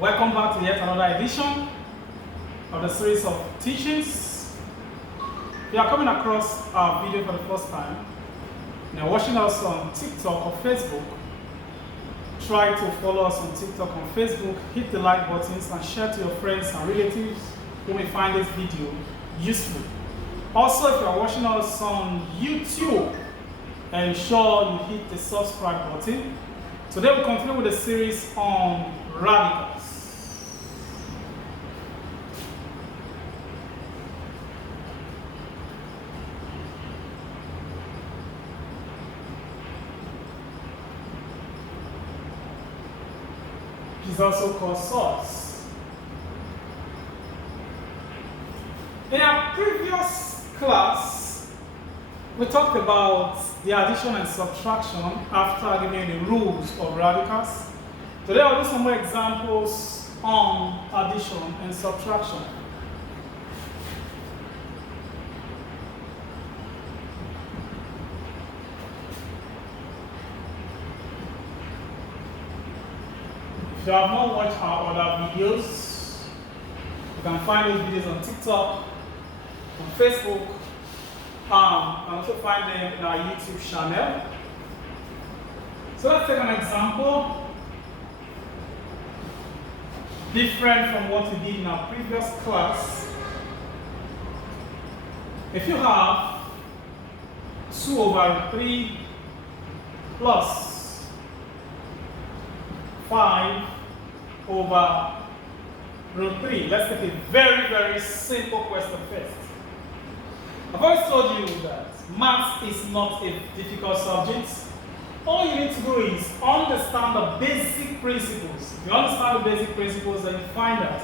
Welcome back to yet another edition of the series of teachings. If you are coming across our video for the first time, and you're watching us on TikTok or Facebook, try to follow us on TikTok and Facebook, hit the like buttons and share to your friends and relatives who may find this video useful. Also, if you are watching us on YouTube, ensure you hit the subscribe button. Today we'll continue with the series on radicals. Which is also called Surds. In our previous class, we talked about the addition and subtraction after giving you the rules of radicals. Today I'll do some more examples on addition and subtraction. If you have not watched our other videos, you can find those videos on TikTok, on Facebook, and also find them in our YouTube channel. So let's take an example different from what we did in our previous class. If you have 2 over 3 plus 5 over root 3, let's take a very simple question first. I've always told you that maths is not a difficult subject. All you need to do is understand the basic principles. If you understand the basic principles, then you find that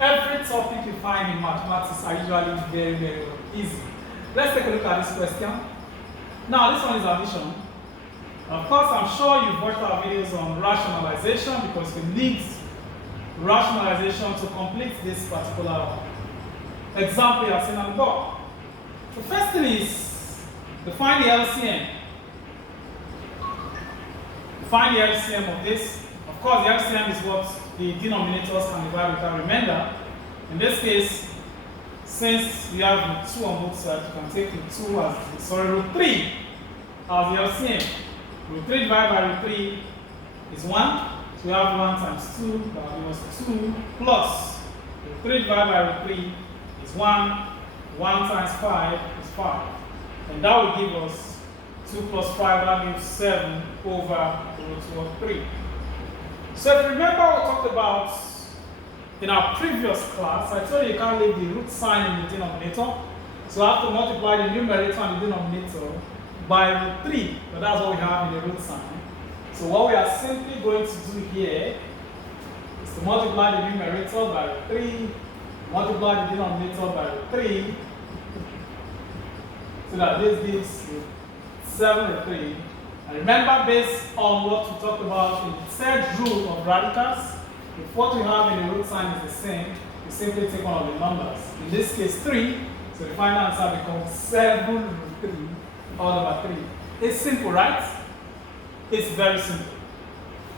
every topic you find in mathematics are usually very easy. Let's take a look at this question. Now, this one is addition. Of course, I'm sure you've watched our videos on rationalization because we need rationalization to complete this particular example you have seen on the board. The first thing is to find the LCM. Find the LCM of this. Of course, the LCM is what the denominators can divide with our remainder. In this case, since we have 2 on both sides, you can take the 2 as root 3 as the LCM. Root 3 divided by root 3 is 1. So we have 1 times 2, that will give us 2 plus root 3 divided by root 3 is 1. 1 times 5 is 5. And that will give us 2 plus 5, that gives 7 over root 3. So if you remember what we talked about in our previous class, I told you you can't leave the root sign in the denominator. So I have to multiply the numerator and the denominator by root 3. But that's what we have in the root sign. So what we are simply going to do here is to multiply the numerator by root 3, multiply the denominator by root 3, so that this gives 7 and 3. And remember, based on what we talked about in the third rule of radicals, if what we have in the root sign is the same, we simply take one of the numbers. In this case, 3. So the final answer becomes 7 root 3 all over 3. It's simple, right? It's very simple.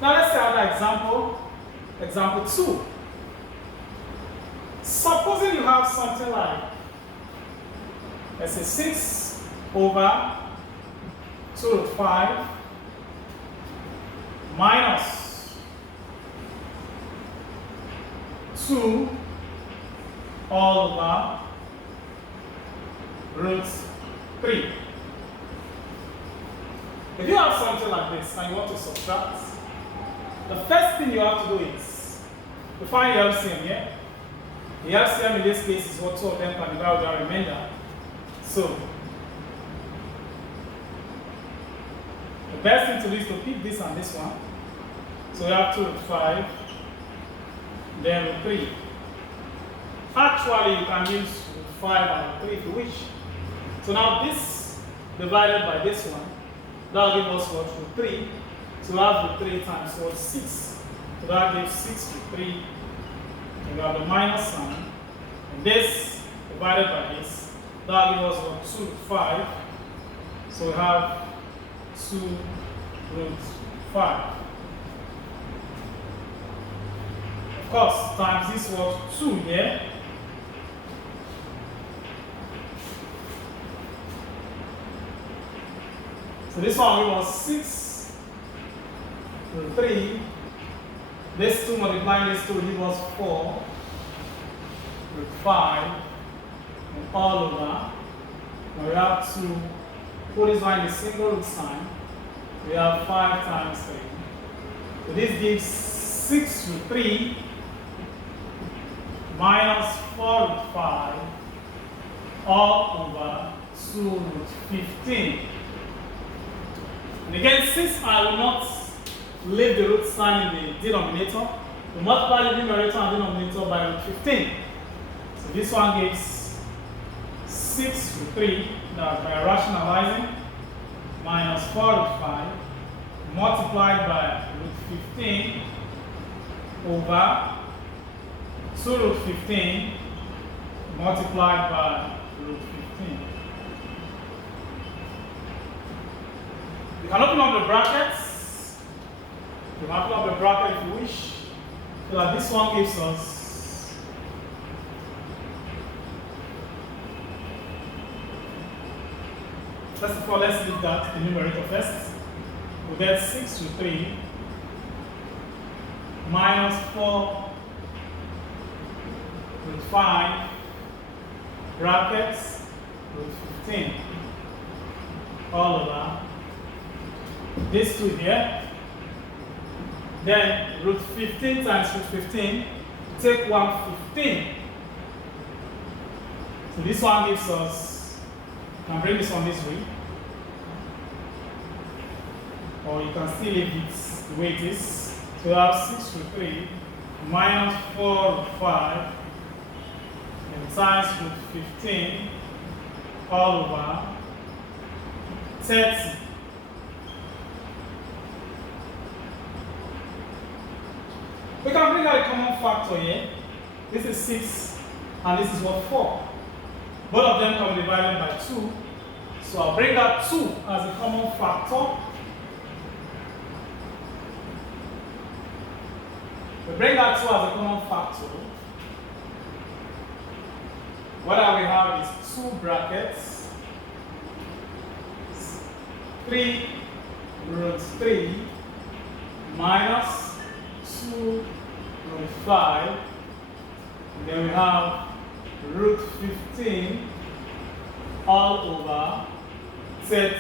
Now let's see another example. Example 2. Supposing you have something like, let's say 6 over 2 root 5 minus 2 all over root 3. If you have something like this and you want to subtract, the first thing you have to do is to find the LCM here. The LCM in this case is what 2 of them can divide with our remainder. So the best thing to do is to pick this and this one. So we have 2 root 5, then root 3. Actually, you can use root 5 and root 3 if you wish. So now this divided by this one, that will give us what? Root 3. So we have root 3 times what? 6. So that gives 6 root 3. And we have the minus sign. And this divided by this, that gives us what? 2 root 5. So we have 2 root 5. course, times this was 2 here. So this one was 6 root 3. This 2 multiplying this 2 give us 4 root 5 and all over. Now we have to put this one in the single root sign. We have 5 times 3. So this gives 6 root 3 minus 4 root 5 all over 2 root 15. And again, since I will not leave the root sign in the denominator, we multiply the numerator and denominator by root 15. So this one gives 6 root 3, that's by rationalizing, minus 4 root 5, multiplied by root 15 over 2 root 15 multiplied by root 15. You can open up the brackets. You can open up the bracket if you wish. So that this one gives us first of all, let's leave that the numerator first. We get 6 root 3 minus 4 root 5 brackets root 15 all over this 2 here. Then root 15 times root 15, take 115. So this one gives us, you can bring this one this way, or you can still leave it the way it is. So we have 6 root 3 minus 4 root 5 and times root 15 all over 30. We can bring out a common factor here. This is 6 and this is what, 4. Both of them can be divided by 2. So I'll bring out 2 as a common factor. We bring out 2 as a common factor. What we have is 2 brackets, 3 root 3 minus 2 root 5, and then we have root 15 all over 30.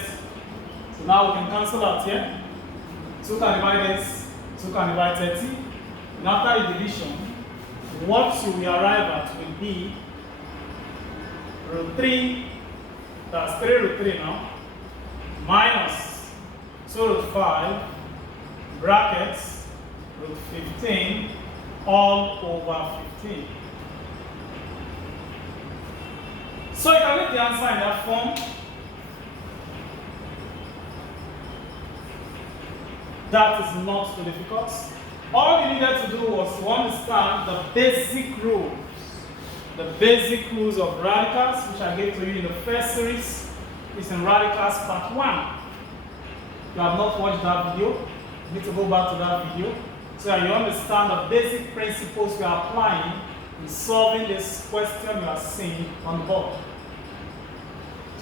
So now we can cancel that here. 2 can divide this, 2 can divide 30. And after the division, what you will arrive at will be root 3, that's 3 root 3 now, minus 2 root 5, brackets, root 15 all over 15. So you can get the answer in that form. That is not too difficult. All you needed to do was to understand the basic rules. The basic rules of radicals, which I gave to you in the first series, is in radicals part 1. If you have not watched that video, you need to go back to that video so that you understand the basic principles we are applying in solving this question you are seeing on the board.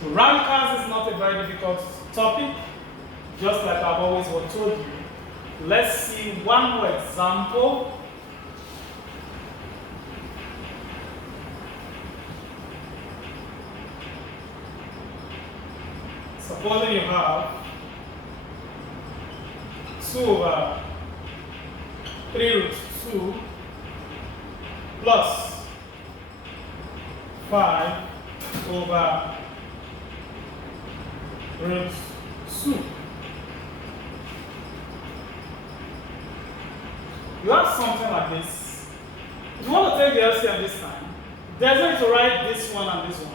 So radicals is not a very difficult topic, just like I've always told you. Let's see one more example. Supposing you have 2 over 3 root 2 plus 5 over root 2. You have something like this. If you want to take the LCM this time, there's no need to write this one and this one.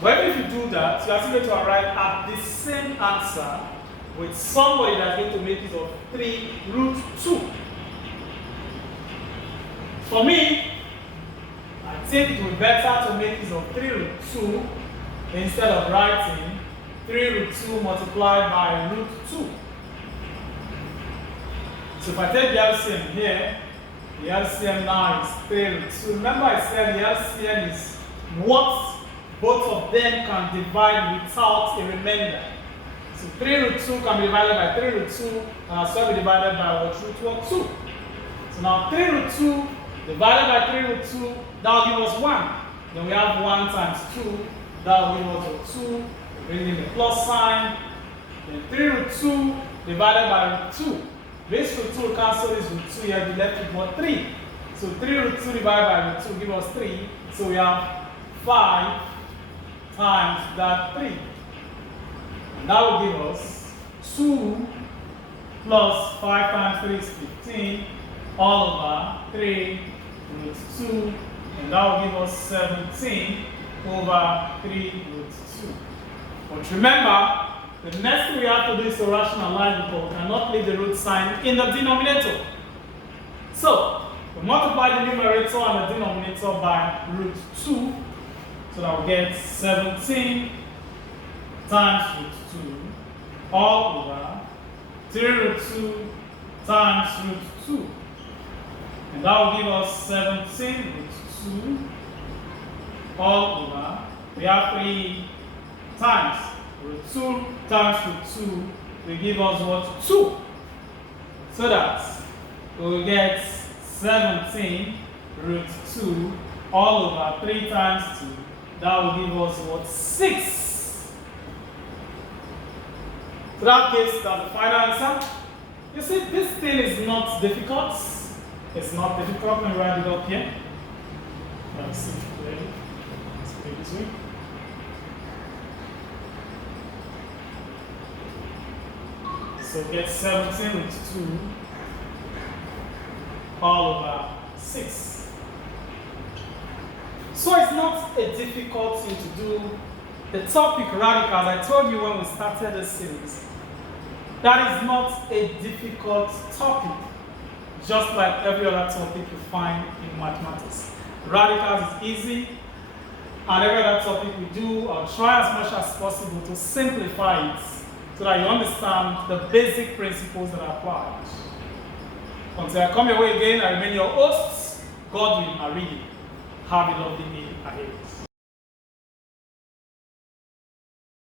But if you do that, you are still going to arrive at the same answer with somebody that's going to make use of 3 root 2. For me, I think it would be better to make use of 3 root 2 instead of writing 3 root 2 multiplied by root 2. So if I take the LCM here, The LCM now is 3 root 2. Remember I said the LCM is what both of them can divide without a remainder. So 3 root 2 can be divided by 3 root 2 and as well be divided by what? Root 2. So now 3 root 2 divided by 3 root 2, that will give us 1. Then we have 1 times 2, that will give us 2. We bring in the plus sign. Then 3 root 2 divided by root 2. Base root 2 will cancel this root 2 here, be left with what? 3. So 3 root 2 divided by root 2 give us 3. So we have 5 times that 3. And that will give us 2 plus 5 times 3 is 15 all over 3 root 2. And that will give us 17 over 3 root 2. But remember, the next thing we have to do is to rationalize because we cannot leave the root sign in the denominator. So, we multiply the numerator and the denominator by root 2. So that we get 17 times root 2 all over 3 root 2 times root 2. And that will give us 17 root 2 all over. We have 3 times root 2 times root 2 will give us what? 2. So that we will get 17 root 2 all over 3 times 2. That will give us what? 6. So that gives us the final answer. You see, this thing is not difficult. It's not difficult when we write it up here. Let's see clearly. Let's put it this way. So get 17 root 2 all over 6. So it's not a difficult thing to do. The topic radicals, I told you when we started this series, that is not a difficult topic, just like every other topic you find in mathematics. Radicals is easy, and every other topic we do, I'll try as much as possible to simplify it so that you understand the basic principles that are applied. Until I come your way again, I remain your host, Godwin Aridi. Have a lovely day ahead.